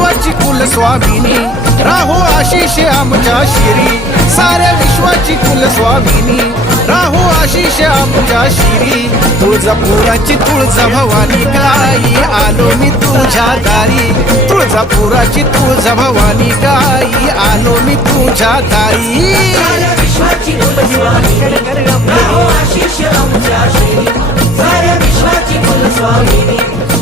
विश्वाची कुलस्वामिनी राहो आशिष आमच्या शिरी साऱ्या विश्वाची कुलस्वामिनी राहो आशिष आमच्या शिरी तुळजापुराची तुळजाभवानी गाई आलो मी तुझ्या दारी तुळजापुराची तुळजाभवानी गाई आलो मी तुझ्या दारी विश्वाची कुलस्वामिनी राहो आशिष आमच्या शिरी साऱ्या विश्वाची कुलस्वामिनी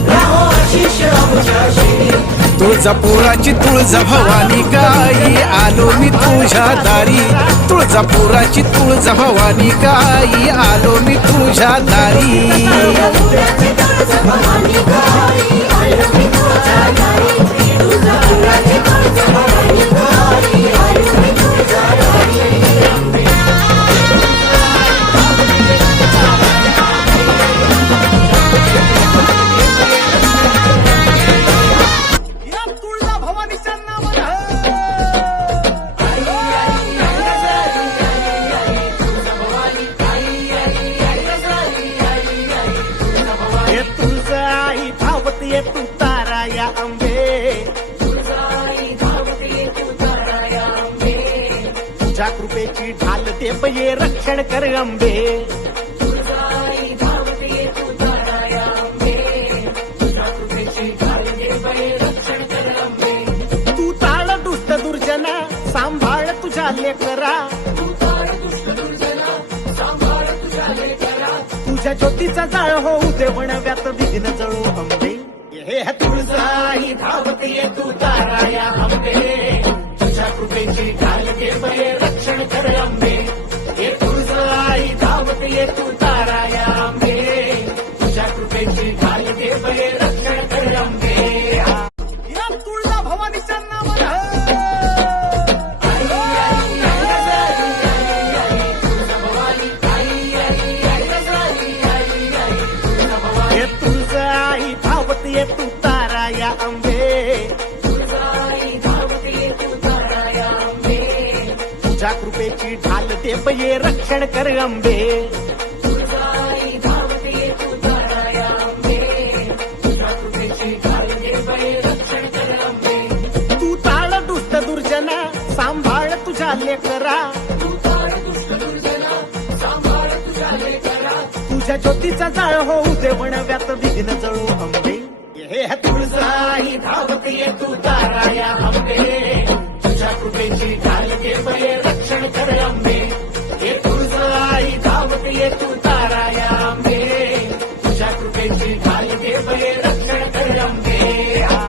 राहो आशिष आमच्या शिरी तुळजापुराची तुळजाभवानी गाई आलो मी तुझ्या दारी तुळजापुराची तुळजाभवानी गाई आलो मी तुझ्या दारी तू तारा या अंबे तुझ्या कृपेची ढाल दे ये रक्षण कर अंबे तू ताळ दुष्ट दुर्जना सांभाळ तुझ्या लेकरा तुझ्या ज्योतीचा जाळ होऊ दे वणव्यात विघ्न जळू अंबे हे तुळजाई धावत ये तू तारा या अंबे तुझ्या कृपेची ढाल घे बरे रक्षण कर अंबे हे तुळजाई धावत ये तू तारा या अंबे तुझ्या कृपेची ढाल घे बरे रक्षण कर अंबे या तुळजा भवानीच्या नावानं ये तू तारा या अंबे तुझ्या कृपेची ढाल दे ये रक्षण कर अंबे तू ताळ दुष्ट दुर्जना सांभाळ तुझ्या लेकरा तुझ्या ज्योतीचा जाळ होऊ दे वणव्यात विघ्न जळू अंबे हे तुळजाई धावत ये तू तारा या